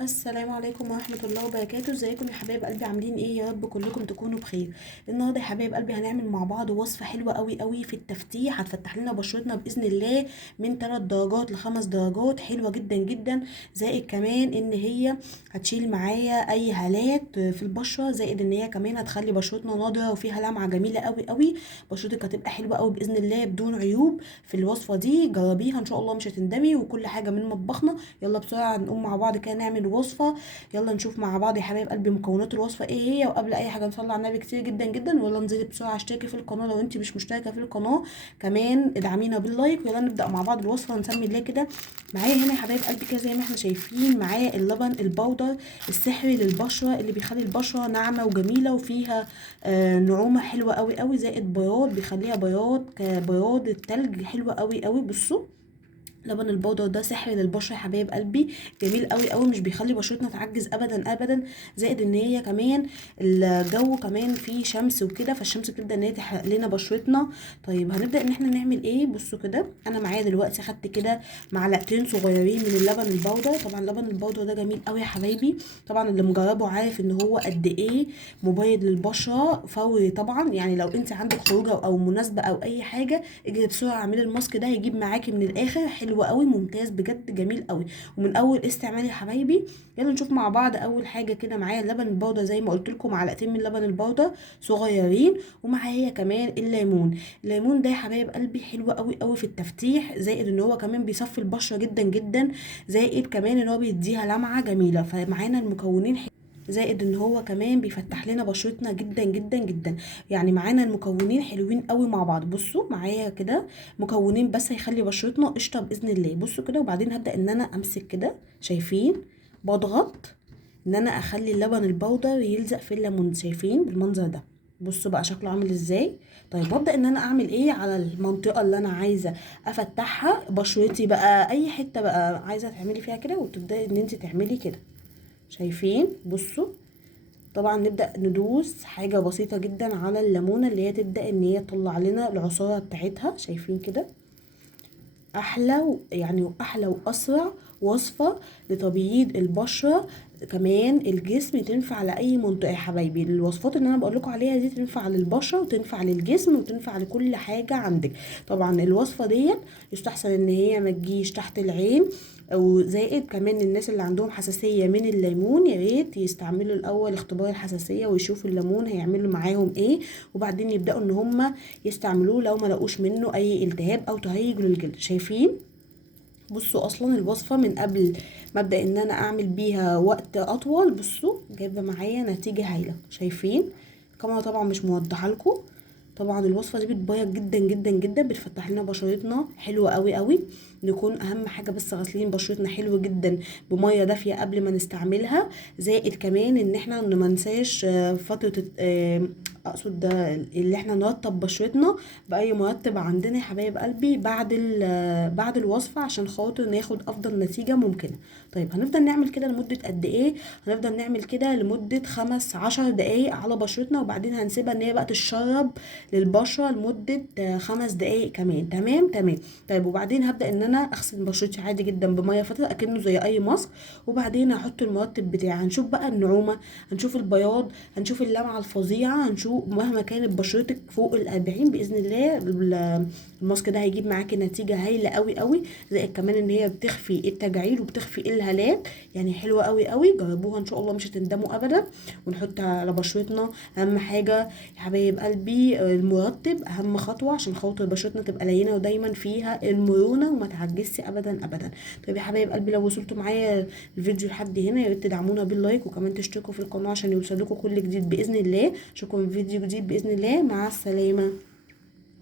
السلام عليكم ورحمة الله وبركاته. ازيكم يا حبايب قلبي؟ عاملين ايه؟ يا رب كلكم تكونوا بخير. النهارده يا حبايب قلبي هنعمل مع بعض وصفة حلوة قوي قوي في التفتيح، هتفتح لنا بشرتنا بإذن الله من 3 درجات ل5 درجات، حلوة جدا جدا. زائد كمان ان هي هتشيل معايا اي هالات في البشرة، زائد ان هي كمان هتخلي بشرتنا نضرة وفيها لمعة جميلة قوي قوي. بشرتك هتبقى حلوة قوي بإذن الله بدون عيوب. في الوصفة دي جربيها ان شاء الله مش هتندمي، وكل حاجة من مطبخنا. يلا بسرعة نقوم مع بعض كده نعمل وصفة. يلا نشوف مع بعض يا حبايب قلبي مكونات الوصفه ايه هي. وقبل اي حاجه نصلي على النبي كتير جدا جدا، ويلا انزلي بسرعه اشتركي في القناه لو انت مش مشتركه في القناه، كمان ادعمينا باللايك. ويلا نبدا مع بعض الوصفه ونسمي الله كده. معايا هنا يا حبايب قلبي كده زي ما احنا شايفين، معايا اللبن البودر السحري للبشره اللي بيخلي البشره ناعمه وجميله وفيها نعومه حلوه قوي قوي، زائد بياض بيخليها بياض كبياض التلج، حلوه قوي قوي. بصوا، لبن البودر ده سحر للبشره يا حبايب قلبي، جميل قوي قوي، مش بيخلي بشرتنا تعجز ابدا ابدا. زائد ان هي كمان الجو كمان فيه شمس وكده، فالشمس بتبدا ان هي تحرق لنا بشرتنا. طيب هنبدا ان احنا نعمل ايه. بصوا كده، انا معايا دلوقتي خدت كده معلقتين صغيرين من اللبن البودر. طبعا لبن البودر ده جميل قوي يا حبايبي، طبعا اللي مجربه عارف ان هو قد ايه مبيض للبشره فوري. طبعا يعني لو انت عندك خروجه او مناسبه او اي حاجه، اجري بسرعه اعملي الماسك ده، هيجيب معاكي من الاخر حلو قوي، ممتاز بجد، جميل قوي ومن اول استعمال يا حبايبي. يلا نشوف مع بعض. اول حاجه كده معايا اللبن البودر زي ما قلت لكم، معلقتين من لبن البودر صغيرين، ومعايا كمان الليمون. الليمون ده يا حبايب قلبي حلو قوي قوي في التفتيح، زائد ان هو كمان بيصفي البشره جدا جدا، زائد كمان ان هو بيديها لمعه جميله. فمعانا المكونين، زائد ان هو كمان بيفتح لنا بشرتنا جدا جدا جدا. يعني معانا المكونين حلوين قوي مع بعض. بصوا معايا كده مكونين بس هيخلي بشرتنا قشطه باذن الله. بصوا كده، وبعدين هبدا ان انا امسك كده، شايفين؟ بضغط ان انا اخلي اللبن البودر يلزق في الليمون، شايفين بالمنظر ده؟ بصوا بقى شكله عامل ازاي. طيب ببدا ان انا اعمل ايه على المنطقه اللي انا عايزه افتحها بشرتي بقى، اي حته بقى عايزه تعملي فيها كده، وتبداي ان انت تعملي كده، شايفين؟ بصوا، طبعا نبدأ ندوس حاجة بسيطة جدا على الليمونة اللي هي تبدأ ان هي تطلع لنا العصارة بتاعتها، شايفين كده؟ احلى يعني احلى واسرع وصفة لتبييض البشرة، كمان الجسم، تنفع لاي منطقة يا حبايبي. الوصفات اللي انا بقول لكم عليها دي تنفع للبشرة وتنفع للجسم وتنفع لكل حاجة عندك. طبعا الوصفة ديت يستحسن ان هي ما تجيش تحت العين، وزائد كمان الناس اللي عندهم حساسية من الليمون يا ريت يستعملوا الاول اختبار الحساسية ويشوفوا الليمون هيعملوا معاهم ايه، وبعدين يبداوا ان هم يستعملوه لو ما لقوش منه اي التهاب او تهيج للجلد، شايفين؟ بصوا اصلا الوصفه من قبل ما ابدا ان انا اعمل بيها وقت اطول، بصوا جايبه معايا نتيجه هايله، شايفين؟ الكاميرا طبعا مش موضحه لكم. طبعا الوصفه دي بتبيض جدا جدا جدا، بتفتح لنا بشرتنا حلوه قوي قوي. نكون اهم حاجه بس غاسلين بشرتنا حلو جدا بميه دافيه قبل ما نستعملها. زائد كمان ان احنا ما ننساش فتره اقصد ده اللي احنا نرطب بشرتنا باي مرطب عندنا يا حبايب قلبي بعد الوصفه، عشان خاطر ناخد افضل نتيجه ممكنه. طيب هنفضل نعمل كده لمده قد ايه؟ هنفضل نعمل كده لمده 15 دقايق على بشرتنا، وبعدين هنسيبها ان هي بقى تشرب للبشره لمده 5 دقايق كمان. تمام تمام. طيب وبعدين هبدا ان انا اغسل بشرتي عادي جدا بميه فتره اكنه زي اي ماسك، وبعدين هحط المرطب بتاعي. هنشوف بقى النعومه، هنشوف البياض، هنشوف اللمعه الفظيعه، هنشوف مهما كانت بشرتك فوق ال40 باذن الله الماسك ده هيجيب معاكي نتيجه هايله قوي قوي. زائد كمان ان هي بتخفي التجاعيد وبتخفي الهالات، يعني حلوه قوي قوي. جربوها ان شاء الله مش هتندموا ابدا. ونحطها على بشرتنا. اهم حاجه يا حبايب قلبي المرطب اهم خطوه، عشان خاطر بشرتنا تبقى لينه ودايما فيها المرونه وما تعجزش ابدا ابدا. طيب يا حبايب قلبي، لو وصلتوا معايا الفيديو لحد هنا يا ريت تدعمونا باللايك، وكمان تشتركوا في القناه عشان يوصلكوا كل جديد باذن الله. اشوفكم في فيديو جديد باذن الله، مع السلامه.